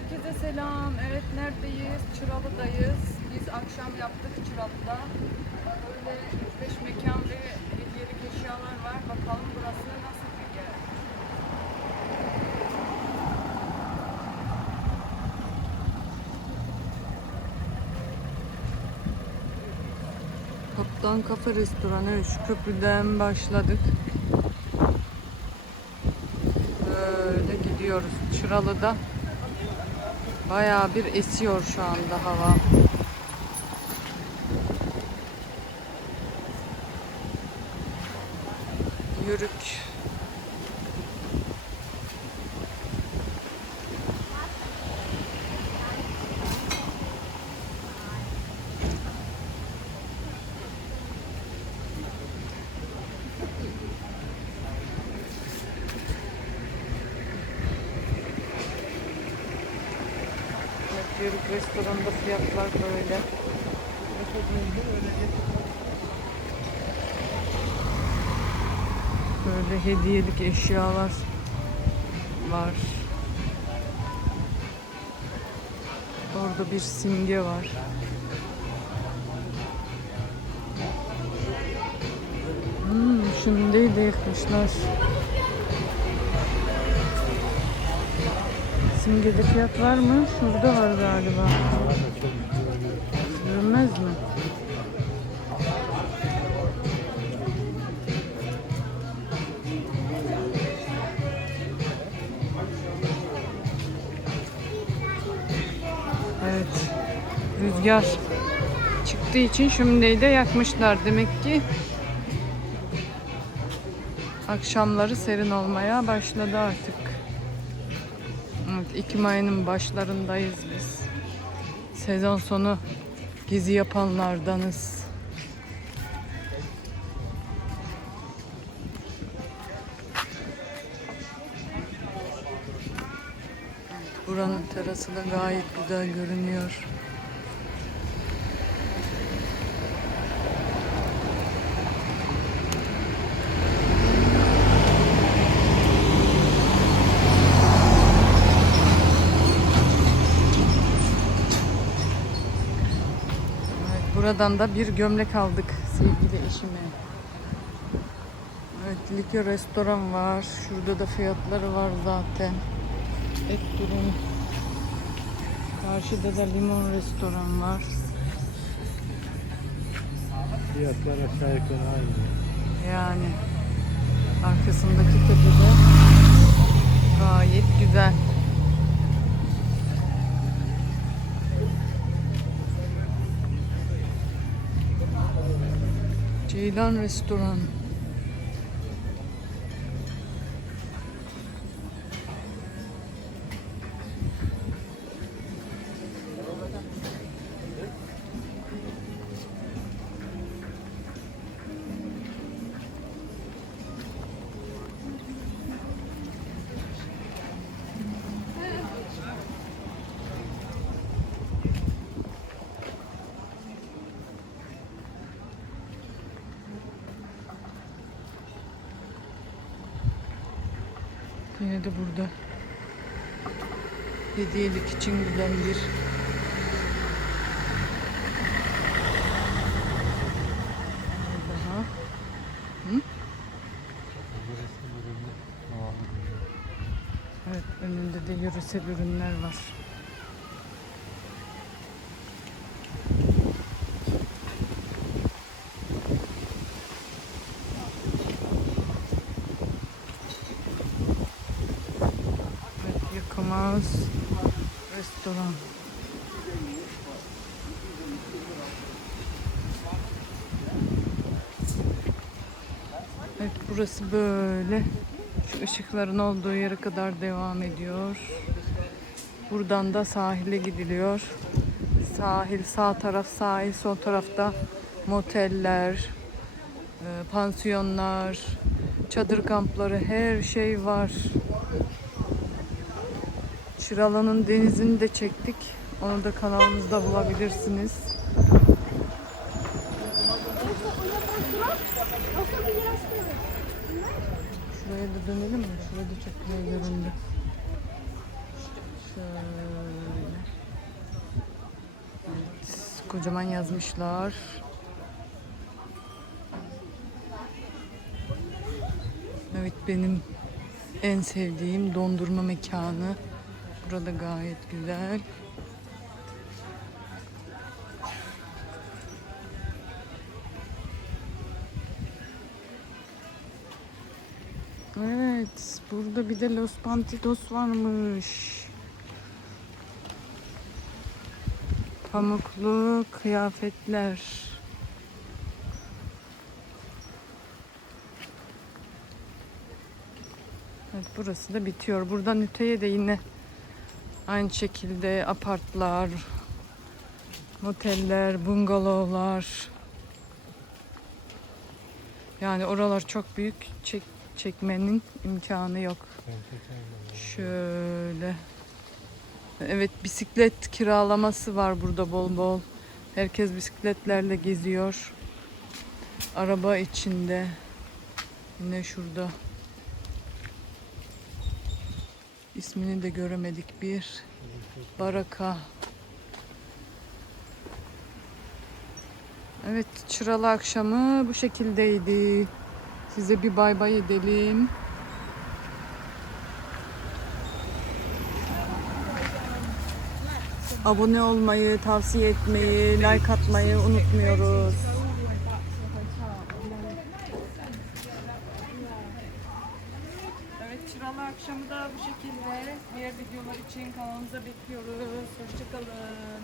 herkese selam. Evet neredeyiz? Çıralı'dayız. Biz akşam yaptık Çıralı'da. Böyle 3-5 mekan ve hediyelik eşyalar var. Bakalım burası nasıl bir yer? Kaptan Kafe Restoranı şu köprüden başladık. Böyle gidiyoruz. Çıralı'da bayağı bir esiyor şu anda hava. Yörük restoranda fiyatlar böyle. Böyle hediyelik eşyalar var. Orada bir simge var. Hmm, şimdi de yakmışlar. Simgede fiyat var mı? Şurada var galiba. Görünmez mi? Evet. Rüzgar çıktığı için şimdi de yakmışlar. Demek ki akşamları serin olmaya başladı artık. Evet, Ekim ayının başlarındayız biz. Sezon sonu gezi yapanlardanız. Buranın terası da gayet güzel görünüyor. Evet, buradan da bir gömlek aldık sevgili eşime. Evet, likör restoran var. Şurada da fiyatları var zaten. Et dürüm. Karşıda da limon restoran var. Fiyatlar aşağı yukarı aynı. Yani arkasındaki tepede Ceylan Restoran. Yine de burada hediyelik için güzel bir. Evet önünde de yöresel ürünler var. Evet Yıkımaz Restoran. Evet burası böyle. Şu ışıkların olduğu yere kadar devam ediyor. Buradan da sahile gidiliyor. Sahil sağ taraf sahil sol tarafta moteller, e, pansiyonlar, çadır kampları her şey var. Çıralan'ın denizini de çektik. Onu da kanalımızda bulabilirsiniz. Şuraya da dönelim mi? Şurada da çok güzel göründü. Evet, kocaman yazmışlar. Evet benim en sevdiğim dondurma mekanı. Burada gayet güzel. Evet, burada bir de Los Pantitos varmış. Pamuklu kıyafetler. Evet, burası da bitiyor. Buradan öteye de yine aynı şekilde apartlar, moteller, bungalovlar. Yani oralar çok büyük. Çek, çekmenin imkanı yok. Şöyle. Evet bisiklet kiralaması var burada bol bol. Herkes bisikletlerle geziyor. Araba içinde. Yine şurada. İsmini de göremedik bir. Baraka. Evet çıralı akşamı bu şekildeydi. Size bir bay bay edelim. Abone olmayı, tavsiye etmeyi, like atmayı unutmuyoruz. Çıralı akşamı da bu şekilde. Diğer videolar için kanalımıza bekliyoruz. Hoşçakalın.